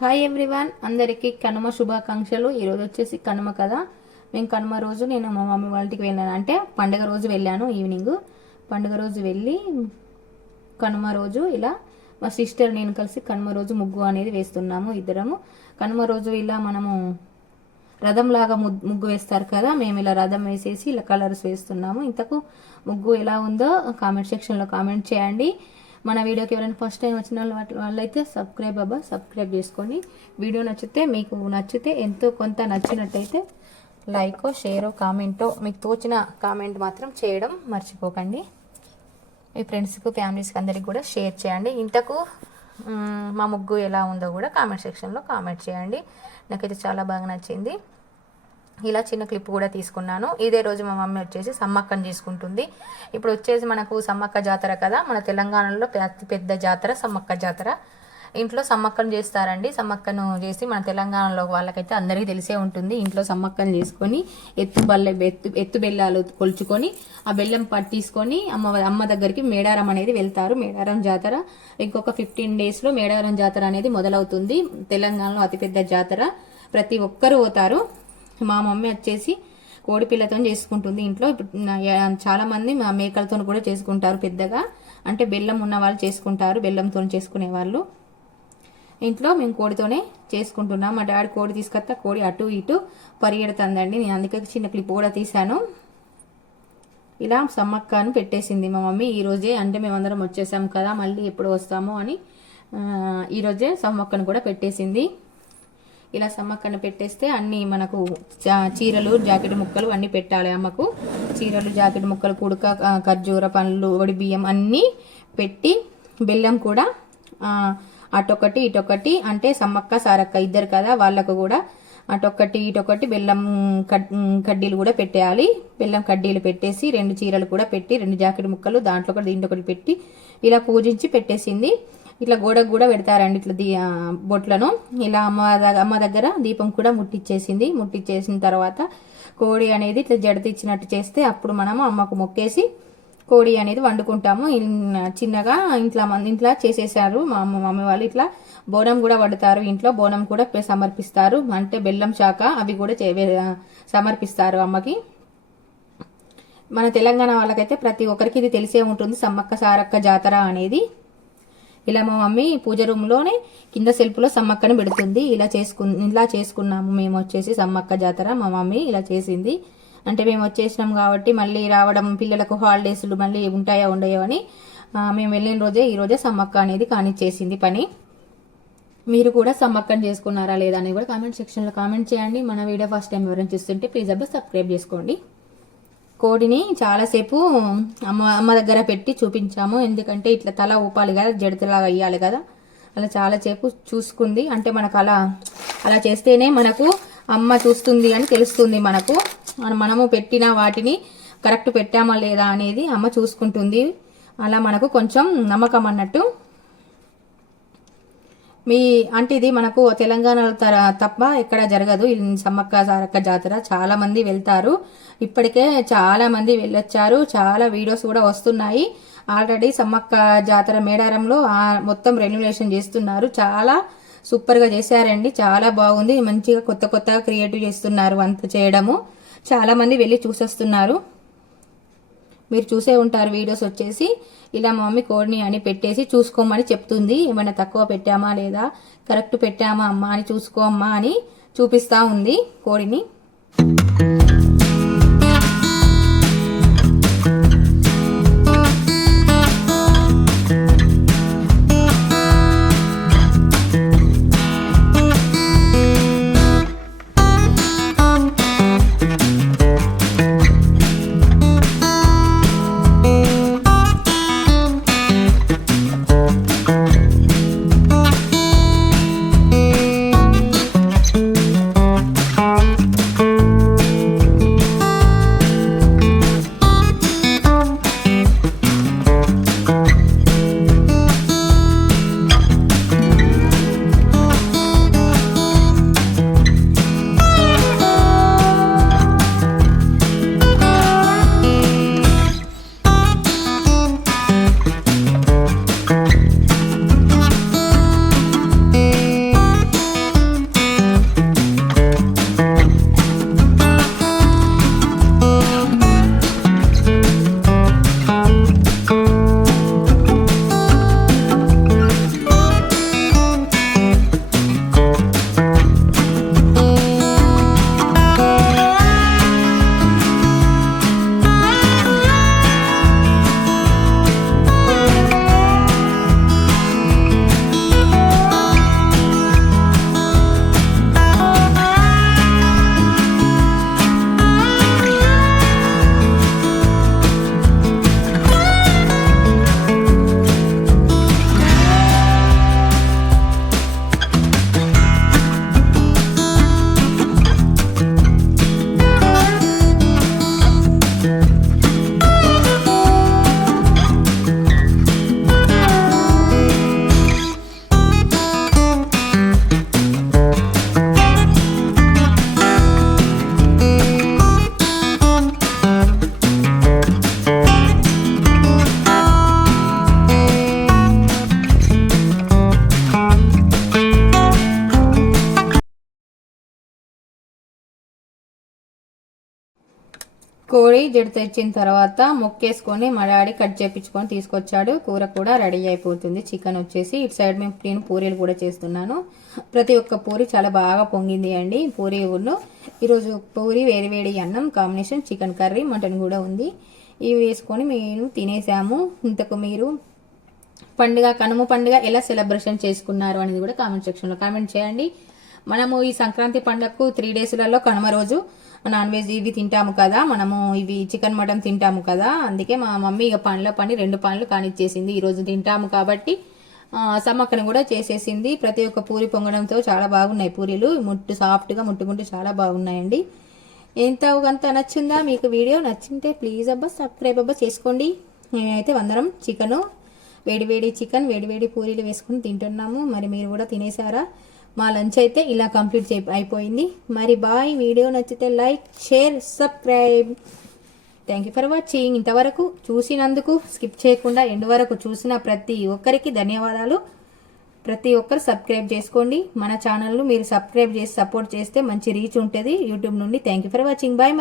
Hi everyone, అందరికీ కనుమ శుభాకాంక్షలు. ఈరోజు వచ్చేసి కనుమ కదా. మేము కనుమ రోజు నేను మా మమ్మీ వాళ్ళ ఇంటికి వెళ్ళాను. అంటే పండుగ రోజు వెళ్ళాను. ఈవినింగ్ పండుగ రోజు వెళ్ళి కనుమ రోజు ఇలా మా సిస్టర్ నేను కలిసి కనుమ రోజు ముగ్గు అనేది వేస్తున్నాము ఇద్దరము. కనుమ రోజు ఇలా మనము రథంలాగా ముగ్గు వేస్తారు కదా, మేము ఇలా రథం వేసేసి ఇలా కలర్స్ వేస్తున్నాము. ఇంతకు ముగ్గు ఎలా ఉందో కామెంట్ సెక్షన్లో కామెంట్ చేయండి. మన వీడియోకి ఎవరైనా ఫస్ట్ టైం వచ్చిన వాళ్ళైతే సబ్స్క్రైబ్ చేసుకోండి. వీడియో మీకు నచ్చితే ఎంతో కొంత నచ్చినట్టయితే లైకో షేరో కామెంటో మీకు తోచిన కామెంట్ మాత్రం చేయడం మర్చిపోకండి. మీ ఫ్రెండ్స్కు ఫ్యామిలీస్కి అందరికి కూడా షేర్ చేయండి. ఇంతకు మా ముగ్గు ఎలా ఉందో కూడా కామెంట్ సెక్షన్లో కామెంట్ చేయండి. నాకైతే చాలా బాగా నచ్చింది. ఇలా చిన్న క్లిప్ కూడా తీసుకున్నాను. ఇదే రోజు మా మమ్మీ వచ్చేసి సమ్మక్కను చేసుకుంటుంది. ఇప్పుడు వచ్చేసి మనకు సమ్మక్క జాతర కదా, మన తెలంగాణలో అతి పెద్ద జాతర సమ్మక్క జాతర. ఇంట్లో సమ్మక్కను చేస్తారండి. సమ్మక్కను చేసి మన తెలంగాణలో వాళ్ళకైతే అందరికీ తెలిసే ఉంటుంది. ఇంట్లో సమ్మక్కను చేసుకొని ఎత్తు బెల్లాలు కొలుచుకొని ఆ బెల్లం తీసుకొని అమ్మ దగ్గరికి మేడారం అనేది వెళ్తారు. మేడారం జాతర ఇంకొక 15 డేస్లో మేడారం జాతర అనేది మొదలవుతుంది. తెలంగాణలో అతిపెద్ద జాతర, ప్రతి ఒక్కరు పోతారు. మా మమ్మీ వచ్చేసి కోడి పిల్లతో చేసుకుంటుంది. ఇంట్లో చాలా మంది మేకలతో కూడా చేసుకుంటారు. పెద్దగా అంటే బెల్లం ఉన్న వాళ్ళు చేసుకుంటారు, బెల్లంతో చేసుకునే వాళ్ళు. ఇంట్లో మేము కోడితోనే చేసుకుంటున్నాం. మా డాడీ కోడి తీసుకొస్తా కోడి అటు ఇటు పరిగెడుతుందండి. నేను అందుకే చిన్న క్లిప్ కూడా తీశాను. ఇలా సమ్మక్కను పెట్టేసింది మా మమ్మీ ఈరోజే. అంటే మేమందరం వచ్చేసాం కదా, మళ్ళీ ఎప్పుడు వస్తామో అని ఈరోజే సమ్మక్కను కూడా పెట్టేసింది. ఇలా సమ్మక్కను పెట్టేస్తే అన్నీ మనకు చీరలు జాకెట్ ముక్కలు అన్నీ పెట్టాలి. అమ్మకు చీరలు జాకెట్ ముక్కలు కుడక ఖర్జూర పండ్లు వడి బియ్యం అన్నీ పెట్టి బెల్లం కూడా అటొకటి ఇటొకటి, అంటే సమ్మక్క సారక్క ఇద్దరు కదా, వాళ్ళకు కూడా అటొకటి ఇటొకటి బెల్లం కడ్డీలు కూడా పెట్టేయాలి. బెల్లం కడ్డీలు పెట్టేసి 2 చీరలు కూడా పెట్టి 2 జాకెట్ ముక్కలు దాంట్లో ఒకటి దీంట్లో ఒకటి పెట్టి ఇలా పూజించి పెట్టేసింది. ఇట్లా గోడకు కూడా పెడతారండి ఇట్లా బొట్లను. ఇలా అమ్మ దగ్గర దీపం కూడా ముట్టించేసిన తర్వాత కోడి అనేది ఇట్లా జడతిచ్చినట్టు చేస్తే అప్పుడు మనము అమ్మకు మొక్కేసి కోడి అనేది వండుకుంటాము. చిన్నగా ఇంట్లో చేసేసారు మా మమ్మీ వాళ్ళు. ఇట్లా బోనం కూడా వండుతారు. ఇంట్లో బోనం కూడా సమర్పిస్తారు. అంటే బెల్లం శాఖ అవి కూడా సమర్పిస్తారు అమ్మకి. మన తెలంగాణ వాళ్ళకైతే ప్రతి ఒక్కరికి ఇది తెలిసే ఉంటుంది సమ్మక్క సారక్క జాతర అనేది. ఇలా మా మమ్మీ పూజ రూమ్లోనే కింద సెల్ఫ్లో సమ్మక్కని పెడుతుంది. ఇలా చేసుకున్నాము మేము వచ్చేసి సమ్మక్క జాతర. మా మమ్మీ ఇలా చేసింది. అంటే మేము వచ్చేసినాం కాబట్టి మళ్ళీ రావడం పిల్లలకు హాలిడేస్లు మళ్ళీ ఉంటాయో ఉండయో అని మేము వెళ్ళిన ఈరోజే సమ్మక్క అనేది కానిచ్చేసింది పని. మీరు కూడా సమ్మక్కని చేసుకున్నారా లేదా అని కూడా కామెంట్ సెక్షన్లో కామెంట్ చేయండి. మన వీడియో ఫస్ట్ టైం ఎవరైనా చూస్తుంటే ప్లీజ్ సబ్స్క్రైబ్ చేసుకోండి. కోడిని చాలాసేపు అమ్మ దగ్గర పెట్టి చూపించాము. ఎందుకంటే ఇట్లా తల ఊపాలి కదా, జడతలాగా అయ్యాలి కదా, అలా చాలాసేపు చూసుకుంది. అంటే మనకు అలా చేస్తేనే మనకు అమ్మ చూస్తుంది అని తెలుస్తుంది. మనము పెట్టిన వాటిని కరెక్ట్ పెట్టామా లేదా అనేది అమ్మ చూసుకుంటుంది. అలా మనకు కొంచెం నమ్మకం అన్నట్టు. అంటే ఇది మనకు తెలంగాణలో తప్ప ఎక్కడ జరగదు. సమ్మక్క సారక్క జాతర చాలా మంది వెళ్తారు. ఇప్పటికే చాలా మంది వెళ్ళొచ్చారు. చాలా వీడియోస్ కూడా వస్తున్నాయి. ఆల్రెడీ సమ్మక్క జాతర మేడారంలో మొత్తం రెన్యులేషన్ చేస్తున్నారు. చాలా సూపర్గా చేశారండి. చాలా బాగుంది. మంచిగా కొత్తగా క్రియేటివ్ చేస్తున్నారు. అంత చేయడము చాలా మంది వెళ్ళి చూసేస్తున్నారు. మీరు చూసే ఉంటారు వీడియోస్ వచ్చేసి. ఇలా మా మమ్మీ కోడిని అని పెట్టేసి చూసుకోమని చెప్తుంది. ఏమైనా తక్కువ పెట్టామా లేదా, కరెక్ట్ పెట్టామా అమ్మ అని చూసుకో అమ్మా అని చూపిస్తా ఉంది కోడిని. కోడి జడ తెచ్చిన తర్వాత మొక్కేసుకొని మా డాడీ కట్ చేపించుకొని తీసుకొచ్చాడు. కూర కూడా రెడీ అయిపోతుంది. చికెన్ వచ్చేసి ఇటు సైడ్ నేను పూరీలు కూడా చేస్తున్నాను. ప్రతి ఒక్క పూరి చాలా బాగా పొంగింది అండి. పూరి ఊళ్ళు ఈరోజు పూరి వేడి అన్నం కాంబినేషన్ చికెన్ కర్రీ మటన్ కూడా ఉంది. ఇవి వేసుకొని మేము తినేసాము. ఇంతకు మీరు కనుమ పండుగ ఎలా సెలబ్రేషన్ చేసుకున్నారు అనేది కూడా కామెంట్ సెక్షన్లో కామెంట్ చేయండి. మనము ఈ సంక్రాంతి పండుగకు 3 డేస్లలో కనుమ రోజు నాన్ వెజ్ ఇవి తింటాము కదా, మనము ఇవి చికెన్ మటన్ తింటాము కదా, అందుకే మా మమ్మీ ఇక పని 2 పనులు కానిచ్చేసింది. ఈరోజు తింటాము కాబట్టి సమ్మక్కను కూడా చేసేసింది. ప్రతి ఒక్క పూరి పొంగడంతో చాలా బాగున్నాయి పూరీలు. సాఫ్ట్గా ముట్టుకుంటే చాలా బాగున్నాయండి. కొంత నచ్చిందా మీకు వీడియో? నచ్చింటే ప్లీజ్ అబ్బా సబ్స్క్రైబ్ అబ్బా చేసుకోండి. మేమైతే అందరం చికెను వేడి చికెన్ వేడి పూరీలు వేసుకుని తింటున్నాము. మరి మీరు కూడా తినేసారా? మా లంచ్ అయితే ఇలా కంప్లీట్ అయిపోయింది. మరి బాయ్. వీడియో నచ్చితే like, share, subscribe. Thank you for watching. ఇంతవరకు చూసినందుకు, స్కిప్ చేయకుండా ఎండ్ వరకు చూసిన ప్రతి ఒక్కరికి ధన్యవాదాలు. ప్రతి ఒక్కరు సబ్స్క్రైబ్ చేసుకోండి. మన ఛానల్ను మీరు సబ్స్క్రైబ్ చేసి సపోర్ట్ చేస్తే మంచి రీచ్ ఉంటుంది యూట్యూబ్ నుండి. Thank you for watching. Bye. మరి